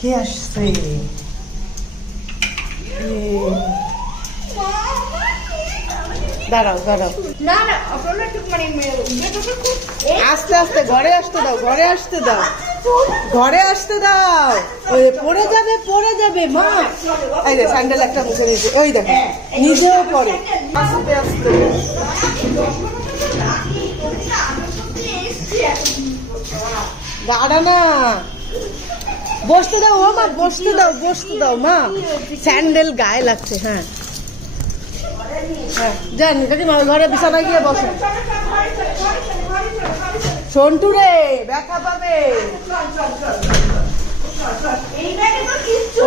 কে আসছে? দাঁড়াও দাঁড়াও, আস্তে আস্তে ঘরে আসতে দাও, ঘরে আসতে দাও, ঘরে আসতে দাও। ওই পড়ে যাবে, পড়ে যাবে মা। এই যে স্যান্ডেল একটা মুখে নিয়েছে, ওই দেখো নিজেও পড়ে। আস্তে আস্তে দাঁড়া না, বসতে দাও ও মা, বসতে দাও, বসতে দাও মা, স্যান্ডেল গায়ে লাগছে। হ্যাঁ হ্যাঁ যান কাকিমা, ঘরে বিছানা গিয়ে বসো। সন্টু রে ব্যথা পাবে।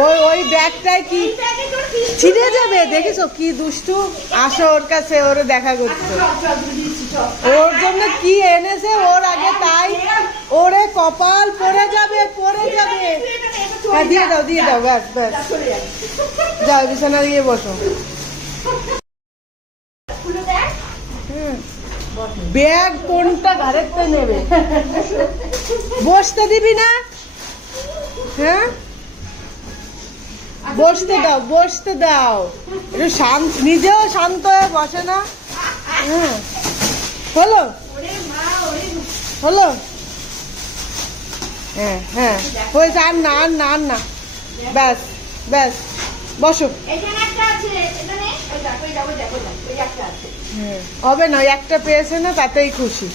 ওই ওই ব্যাগটায় কি ছিঁড়ে যাবে, দেখেছো কি দুষ্টু। আসো ওর কাছে, ওরে দেখা করতে। ওর জন্য কি এনেছে ওর আগে তাই। ওরে কপাল, পড়ে যাবে, পড়ে যাবে। হ্যাঁ দিয়ে দাও, দিয়ে দাও, ব্যাস ব্যাস, যাও বিছানা গিয়ে বসো। ব্যাগ কোনটা ঘাড়েতে নেবে, বসতে দিবি না? হ্যাঁ বসতে দাও, বসতে দাও, একটু শান্ত, নিজেও শান্ত হয়ে বসে না। হ্যাঁ হলো হলো, হ্যাঁ হ্যাঁ হয়েছে, আর না আর না আর না, ব্যাস ব্যাস বসো। হবে না, একটা পেয়েছে না তাতেই খুশি।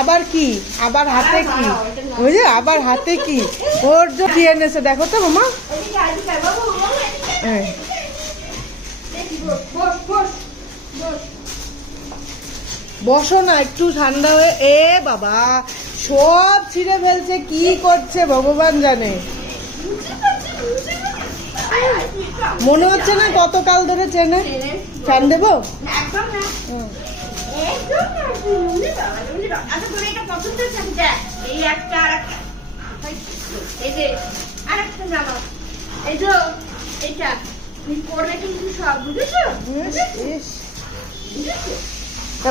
আবার কি, আবার হাতে কি, বুঝলে আবার হাতে কি, ওর যে কি এনেছে দেখো তো মামা। বসো না একটু ঠান্ডা হয়ে। এ বাবা সব ছিঁড়ে ফেলছে, কি করছে ভগবান জানে। মনে হচ্ছে না কতকাল ধরে চেনে। ফ্যান দেবো?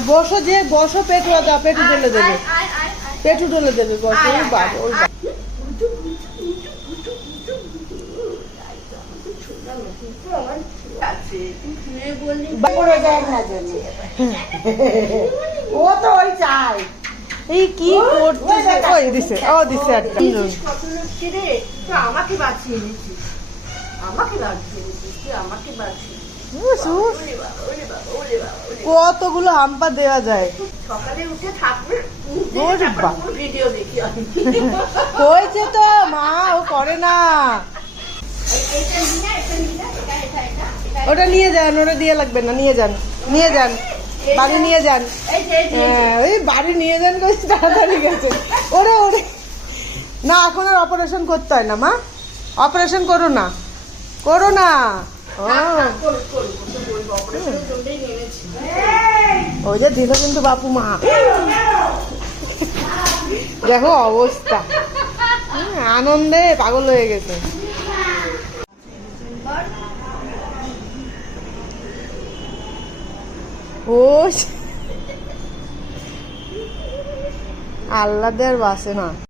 বসো, যে বসো, পেটু দাও, পেটু ঢেলে দেবে, পেটু ঢেলে দেবে, বসো। ও তো ওই চাই, এই কি করতেছে। ওই দিছে, ও দিছে একটা। আমাকে বাঁচিয়ে নিচ্ছিস, আমাকে বাঁচিয়ে নিচ্ছিস, আমাকে বাঁচিয়ে। কতগুলো হাম্পা দেওয়া যায়। সকালে উঠে থাকবে ভিডিও দেখি হয়েছে তো মা, ও করে না। ওটা নিয়ে যান, ওটা দিয়ে লাগবে না, নিয়ে যান, নিয়ে যান বাড়ি নিয়ে যান। হ্যাঁ ওই বাড়ি নিয়ে যান, তাড়াতাড়ি গেছে। ওরে ওরে না, এখন আর অপারেশন করতে হয় না মা, অপারেশন করো না, করো না। ওই যে দিল কিন্তু বাপু মা, দেখো অবস্থা, আনন্দে পাগল হয়ে গেছে। ও আল্লাহ দেয়ার বাসে না।